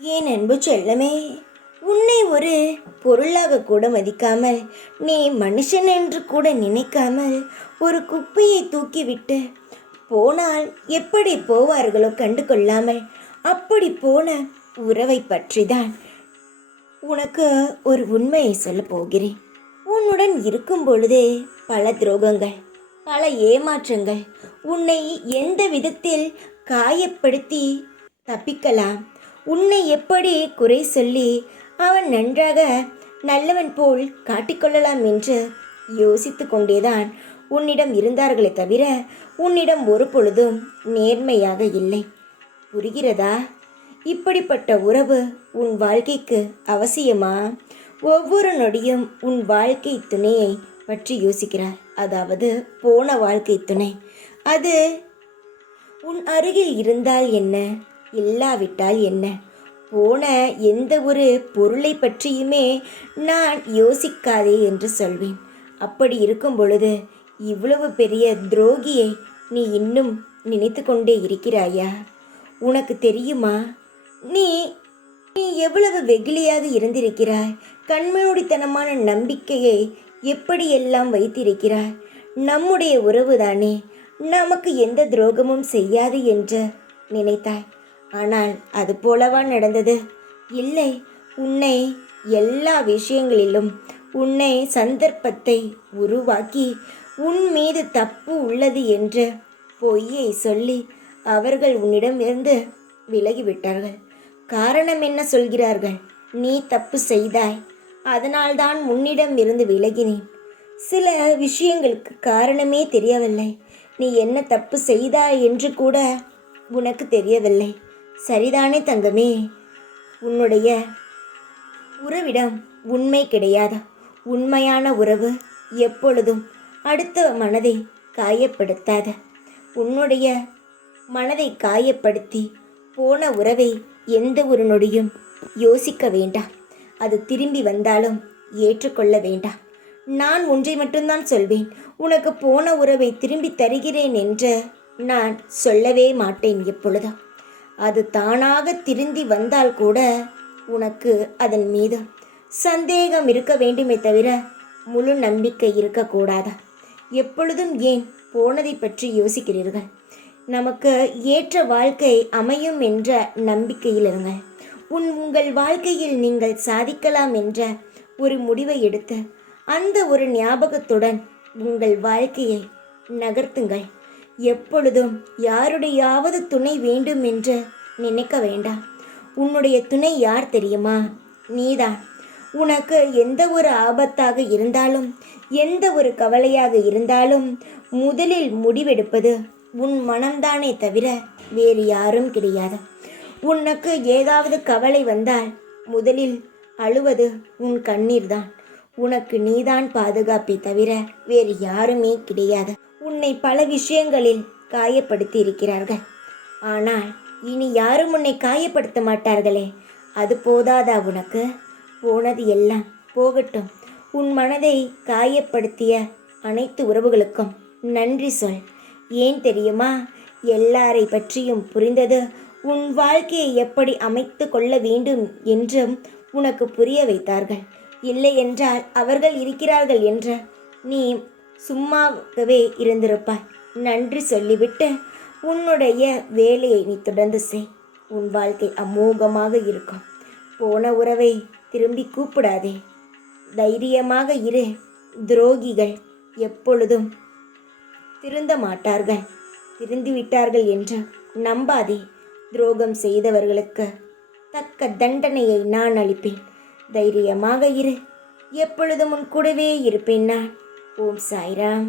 என் அன்பு செல்லமே, உன்னை ஒரு பொருளாக கூட மதிக்காமல், நீ மனுஷன் என்று கூட நினைக்காமல் ஒரு குப்பையை தூக்கிவிட்டு போனால் எப்படி போவார்களோ கண்டு கொள்ளாமல் அப்படி போன உறவை பற்றிதான் உனக்கு ஒரு உண்மையை சொல்ல போகிறேன். உன்னுடன் இருக்கும் பொழுதே பல துரோகங்கள், பல ஏமாற்றங்கள், உன்னை எந்த விதத்தில் காயப்படுத்தி தப்பிக்கலாம், உன்னை எப்படி குறை சொல்லி அவன் நன்றாக நல்லவன் போல் காட்டிக்கொள்ளலாம் என்று யோசித்து கொண்டேதான் உன்னிடம் இருந்தார்களே தவிர உன்னிடம் ஒரு பொழுதும் நேர்மையாக இல்லை. புரிகிறதா? இப்படிப்பட்ட உறவு உன் வாழ்க்கைக்கு அவசியமா? ஒவ்வொரு நொடியும் உன் வாழ்க்கை துணையை பற்றி யோசிக்கிறார். அதாவது போன வாழ்க்கை துணை. அது உன் அருகில் இருந்தால் என்ன, இல்லாவிட்டால் என்ன? போன எந்த ஒரு பொருளை பற்றியுமே நான் யோசிக்காதே என்று சொல்வேன். அப்படி இருக்கும் பொழுது இவ்வளவு பெரிய துரோகியை நீ இன்னும் நினைத்து கொண்டே இருக்கிறாயா? உனக்கு தெரியுமா, நீ நீ எவ்வளவு வெகுளியாக இருந்திருக்கிறாய்? கண்மூடித்தனமான நம்பிக்கையை எப்படியெல்லாம் வைத்திருக்கிறாய்? நம்முடைய உறவுதானே, நமக்கு எந்த துரோகமும் செய்யாது என்று நினைத்தாய். ஆனால் அது போலவா நடந்தது? இல்லை. உன்னை எல்லா விஷயங்களிலும் உன்னை சந்தர்ப்பத்தை உருவாக்கி உன் மீது தப்பு உள்ளது என்று பொய்யை சொல்லி அவர்கள் உன்னிடமிருந்து விலகிவிட்டார்கள். காரணம் என்ன சொல்கிறார்கள்? நீ தப்பு செய்தாய், அதனால்தான் உன்னிடம் இருந்து விலகினேன். சில விஷயங்களுக்கு காரணமே தெரியவில்லை. நீ என்ன தப்பு செய்தாய் என்று கூட உனக்கு தெரியவில்லை. சரிதானே தங்கமே? உன்னுடைய உறவிடம் உண்மை கிடையாது. உண்மையான உறவு எப்பொழுதும் அடுத்த மனதை காயப்படுத்தாத. உன்னுடைய மனதை காயப்படுத்தி போன உறவை எந்த ஒரு நொடியும் யோசிக்க வேண்டாம். அது திரும்பி வந்தாலும் ஏற்றுக்கொள்ள வேண்டாம். நான் ஒன்றை மட்டும்தான் சொல்வேன். உனக்கு போன உறவை திரும்பி தருகிறேன் என்று நான் சொல்லவே மாட்டேன் எப்பொழுதும். அது தானாக திரும்பி வந்தால் கூட உனக்கு அதன் மீது சந்தேகம் இருக்க வேண்டுமே தவிர முழு நம்பிக்கை இருக்கக்கூடாதா? எப்பொழுதும் ஏன் போனதை பற்றி யோசிக்கிறீர்கள்? நமக்கு ஏற்ற வாழ்க்கை அமையும் என்ற நம்பிக்கையில் இருங்கள். உங்கள் வாழ்க்கையில் நீங்கள் சாதிக்கலாம் என்ற ஒரு முடிவை எடுத்து அந்த ஒரு ஞாபகத்துடன் உங்கள் வாழ்க்கையை நகர்த்துங்கள். எப்பொழுதும் யாருடையாவது துணை வேண்டும் என்று நினைக்க வேண்டாம். உன்னுடைய துணை யார் தெரியுமா? நீதான். உனக்கு எந்த ஒரு ஆபத்தாக இருந்தாலும், எந்த ஒரு கவலையாக இருந்தாலும் முதலில் முடிவெடுப்பது உன் மனம்தானே தவிர வேறு யாரும் கிடையாது. உனக்கு ஏதாவது கவலை வந்தால் முதலில் அழுவது உன் கண்ணீர் தான். உனக்கு நீதான் பாதுகாப்பே தவிர வேறு யாருமே கிடையாது. உன்னை பல விஷயங்களில் காயப்படுத்தி இருக்கிறார்கள். ஆனால் இனி யாரும் உன்னை காயப்படுத்த மாட்டார்களே. அது போதாதா உனக்கு? போனது எல்லாம் போகட்டும். உன் மனதை காயப்படுத்திய அனைத்து உறவுகளுக்கும் நன்றி சொல். ஏன் தெரியுமா? எல்லாரை பற்றியும் புரிந்தது. உன் வாழ்க்கையை எப்படி அமைத்து கொள்ள வேண்டும் என்றும் உனக்கு புரிய வைத்தார்கள். இல்லை என்றால் அவர்கள் இருக்கிறார்கள் என்ற நீ சும்மாகவே இருந்திருப்பாய். நன்றி சொல்லிவிட்டு உன்னுடைய வேலையை நீ தொடர்ந்து செய். உன் வாழ்க்கை அமோகமாக இருக்கும். போன உறவை திரும்பி கூப்பிடாதே. தைரியமாக இரு. துரோகிகள் எப்பொழுதும் திருந்த மாட்டார்கள். திருந்திவிட்டார்கள் என்று நம்பாதே. துரோகம் செய்தவர்களுக்கு தக்க தண்டனையை நான் அளிப்பேன். தைரியமாக இரு. எப்பொழுதும் உன் கூடவே இருப்பேன் நான். ஓம் சாய்ராம்.